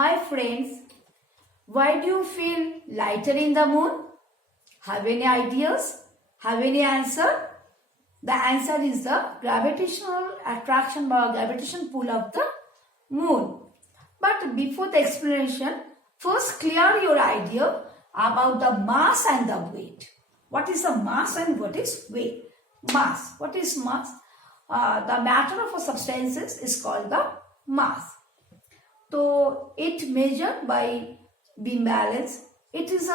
Hi friends, why do you feel lighter in the moon? Have any ideas? Have any answer? The answer is the gravitational attraction or gravitation pull of the moon. But before the explanation, first clear your idea about the mass and the weight. What is the mass and what is weight? Mass. What is mass? The matter of a substances is called the mass. So it measured by beam balance. It is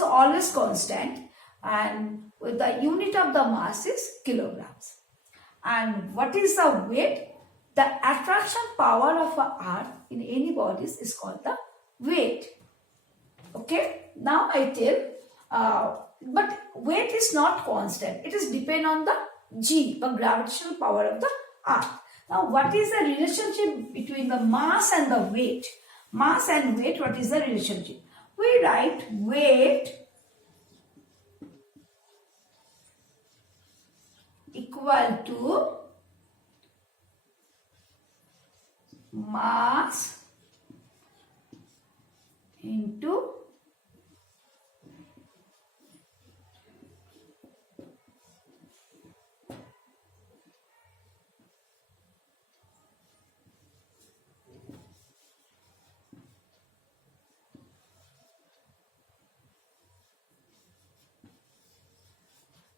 always constant, and with the unit of the mass is kilograms. And what is the weight? The attraction power of a earth in any bodies is called the weight. Okay. Now I tell. But weight is not constant. It is depend on the G, the gravitational power of the earth. Now, what is the relationship between the mass and the weight? Mass and weight, what is the relationship? We write weight equal to mass into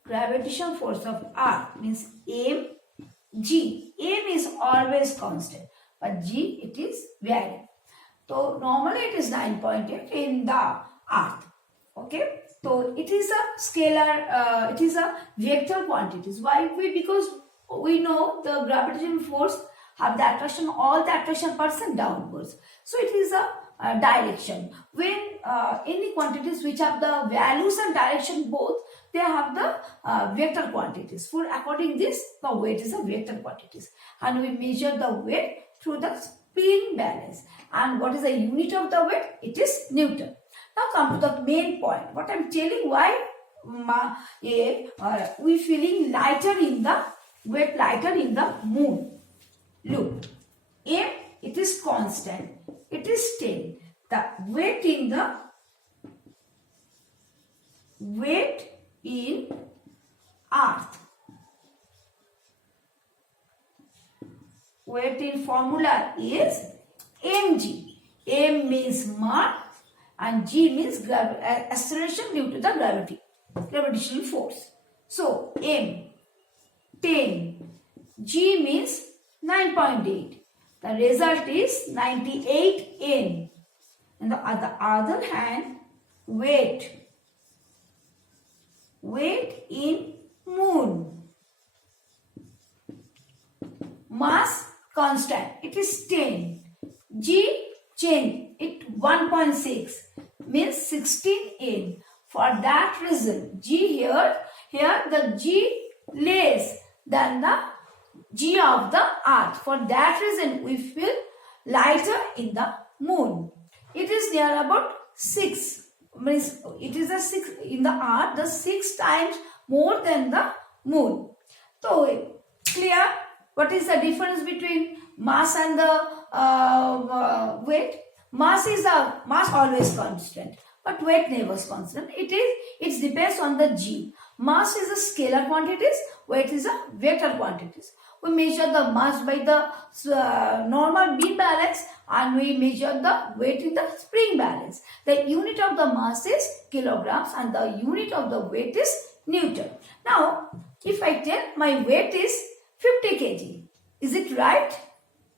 gravitational force of earth, means mg. M is always constant, but g it is varying. So normally it is 9.8 in the earth. Okay, so it is a scalar, it is a vector quantities. Why? Because we know the gravitational force have the attraction, all the attraction percent downwards. So it is a direction. When any quantities which have the values and direction both, they have the vector quantities. For according this, the weight is a vector quantities, and we measure the weight through the spring balance. And what is the unit of the weight? It is Newton. Now come to the main point. What I am telling, why we feeling lighter in the weight, lighter in the moon. Look, M it is constant. It is 10. The weight in earth. Weight in formula is mg. M means mass and g means acceleration due to the gravitational force. So m 10, g means 9.8. The result is 98 N. And on the other hand, weight in moon. Mass constant, it is 10. G change, it 1.6 means 16 N. For that reason, G here the G less than the G of the earth. For that reason, we feel lighter in the moon. It is near about 6. Means it is a 6 in the earth, the 6 times more than the moon. So clear what is the difference between mass and the weight? Mass always constant, but weight never is constant. It depends on the G. Mass is a scalar quantities, weight is a vector quantities. We measure the mass by the normal beam balance, and we measure the weight in the spring balance. The unit of the mass is kilograms and the unit of the weight is Newton. Now, if I tell my weight is 50 kg, is it right?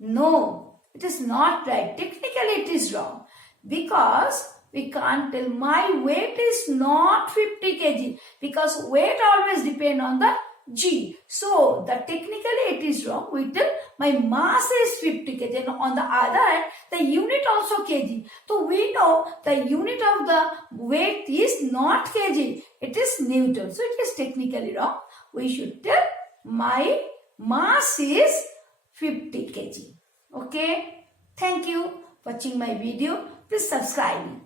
No, it is not right. Technically, it is wrong, because we can't tell my weight is not 50 kg, because weight always depend on the G. So, technically it is wrong. We tell my mass is 50 kg, and on the other hand, the unit also kg. So, we know the unit of the weight is not kg. It is Newton. So, it is technically wrong. We should tell my mass is 50 kg. Okay. Thank you for watching my video. Please subscribe me.